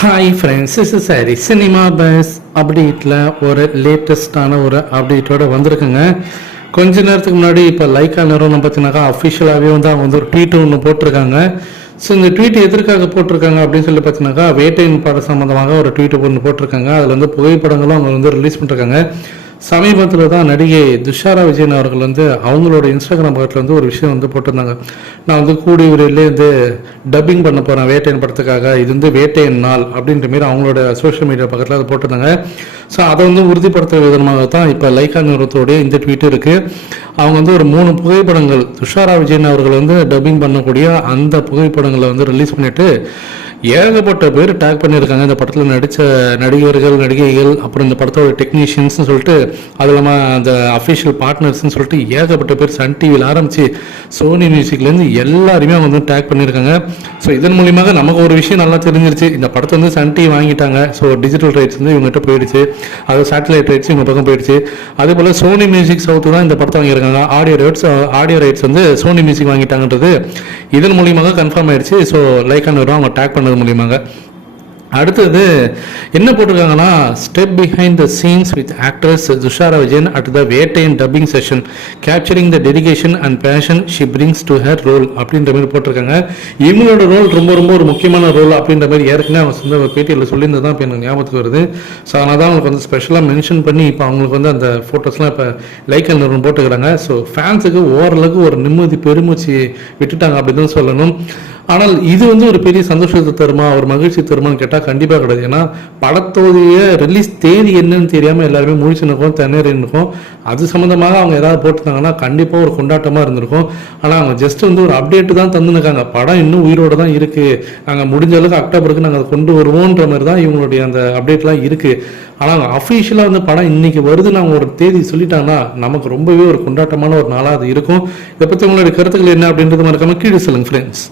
Hi friends is sorry cinema buzz அப்டேட்டில் ஒரு லேட்டஸ்டான ஒரு அப்டேட்டோட வந்திருக்குங்க. கொஞ்ச நேரத்துக்கு முன்னாடி இப்போ லைக்கா நிறுவனம் பார்த்தீங்கன்னாக்கா அஃபிஷியலாகவே வந்து அவங்க வந்து ஒரு ட்வீட் ஒன்று போட்டிருக்காங்க. ஸோ இந்த ட்வீட் எதற்காக போட்டிருக்காங்க அப்படின்னு சொல்லி பார்த்தீங்கன்னாக்கா வேட்டையின் படம் சம்மந்தமாக ஒரு ட்வீட் ஒன்று போட்டிருக்காங்க. அதில் வந்து புகைப்படங்களும் அவங்க வந்து ரிலீஸ் பண்ணிருக்காங்க. சமீபத்தில் தான் நடிகை துஷாரா விஜயன் அவர்கள் வந்து அவங்களோட இன்ஸ்டாகிராம் பக்கத்தில் வந்து ஒரு விஷயம் வந்து போட்டிருந்தாங்க. நான் வந்து கூடி விரைவிலே வந்து டப்பிங் பண்ண போகிறேன் வேட்டையன் படத்துக்காக. இது வந்து வேட்டையன் நாள் அப்படின்ற மாரி அவங்களோட சோஷியல் மீடியா பக்கத்தில் அதை போட்டிருந்தாங்க. ஸோ அதை வந்து உறுதிப்படுத்துற விதமாக தான் இப்போ லைக்கா நிறுவனத்தோடைய இந்த ட்வீட் இருக்குது அவங்க வந்து ஒரு மூணு புகைப்படங்கள் துஷாரா விஜயன் அவர்கள் வந்து டப்பிங் பண்ணக்கூடிய அந்த புகைப்படங்களை வந்து ரிலீஸ் பண்ணிட்டு ஏகப்பட்ட பேர் டேக் பண்ணியிருக்காங்க. இந்த படத்தில் நடித்த நடிகர்கள் நடிகைகள் அப்புறம் இந்த படத்தோட டெக்னீஷியன்ஸ்னு சொல்லிட்டு அது இல்லாமல் அந்த அஃபிஷியல் பார்ட்னர்ஸ்னு சொல்லிட்டு ஏகப்பட்ட பேர் சன் டிவியில் ஆரம்பித்து சோனி மியூசிக்லேருந்து எல்லாருமே அவங்க வந்து டேக் பண்ணியிருக்காங்க. ஸோ இதன் மூலியமாக நமக்கு ஒரு விஷயம் நல்லா தெரிஞ்சிருச்சு. இந்த படத்தை வந்து சன் டிவி வாங்கிட்டாங்க. ஸோ டிஜிட்டல் ரைட்ஸ் வந்து இவங்ககிட்ட போயிடுச்சு. அது சேட்டலைட் ரைட்ஸ் இவங்க பக்கம் போயிடுச்சு. அதே போல் சோனி மியூசிக் சவுத்து தான் இந்த படத்தை வாங்கியிருக்காங்க. ஆடியோ ரைட்ஸ் ஆடியோ ரைட்ஸ் வந்து சோனி மியூசிக் வாங்கிட்டாங்கன்றது இதன் மூலியமாக கன்ஃபார்ம் ஆயிடுச்சு. ஸோ லைக்கான வரும் அவங்க டேக் பண்ணது மூலியமாக. அடுத்தது என்ன போட்டிருக்காங்கன்னா step behind the scenes with actors Dushara Vijayan at the Vettaiyan dubbing session capturing the dedication and passion she brings to her role அப்படின்ற மாதிரி போட்டிருக்காங்க. இவங்களோட ரோல் ரொம்ப ரொம்ப ஒரு முக்கியமான ரோல் அப்படின்ற மாதிரி ஏற்கனவே அவங்க சொந்த பேட்டியில் சொல்லியிருந்தது தான் இப்போ எனக்கு ஞாபகத்துக்கு வருது. ஸோ அதனால் தான் அவங்களுக்கு வந்து ஸ்பெஷலாக மென்ஷன் பண்ணி இப்போ அவங்களுக்கு வந்து அந்த ஃபோட்டோஸ்லாம் இப்போ லைக் நிறுவனம் போட்டுக்கிறாங்க. ஸோ ஃபேன்ஸுக்கு ஓரளவுக்கு ஒரு நிம்மதி பெருமூச்சு விட்டுட்டாங்க அப்படின்னு தான் சொல்லணும். ஆனால் இது வந்து ஒரு பெரிய சந்தோஷத்தை தருமா? ஒரு மகிழ்ச்சி தருமான்னு கேட்டால் கண்டிப்பாக கிடையாது. ஏன்னா படத்தோடைய ரிலீஸ் தேதி என்னன்னு தெரியாமல் எல்லாருமே முழிச்சு நிற்கும் அது சம்மந்தமாக அவங்க ஏதாவது போட்டிருந்தாங்கன்னா கண்டிப்பாக ஒரு கொண்டாட்டமாக இருந்திருக்கும். ஆனால் அவங்க ஜஸ்ட் வந்து ஒரு அப்டேட்டு தான் தந்துருக்காங்க படம் இன்னும் உயிரோடு தான் இருக்குது நாங்கள் முடிஞ்ச அளவுக்கு அக்டோபருக்கு நாங்கள் அதை கொண்டு வருவோன்ற மாதிரி தான் இவங்களுடைய அந்த அப்டேட்லாம் இருக்குது ஆனால் அவங்க அஃபிஷியலாக வந்து படம் இன்னைக்கு வருது நாங்கள் ஒரு தேதி சொல்லிட்டாங்கன்னா நமக்கு ரொம்பவே ஒரு கொண்டாட்டமான ஒரு நாளாக அது இருக்கும். இதை பற்றி உங்களுடைய கருத்துக்கள் என்ன அப்படின்றது மறக்காமல் கீழே சொல்லுங்கள் ஃப்ரெண்ட்ஸ்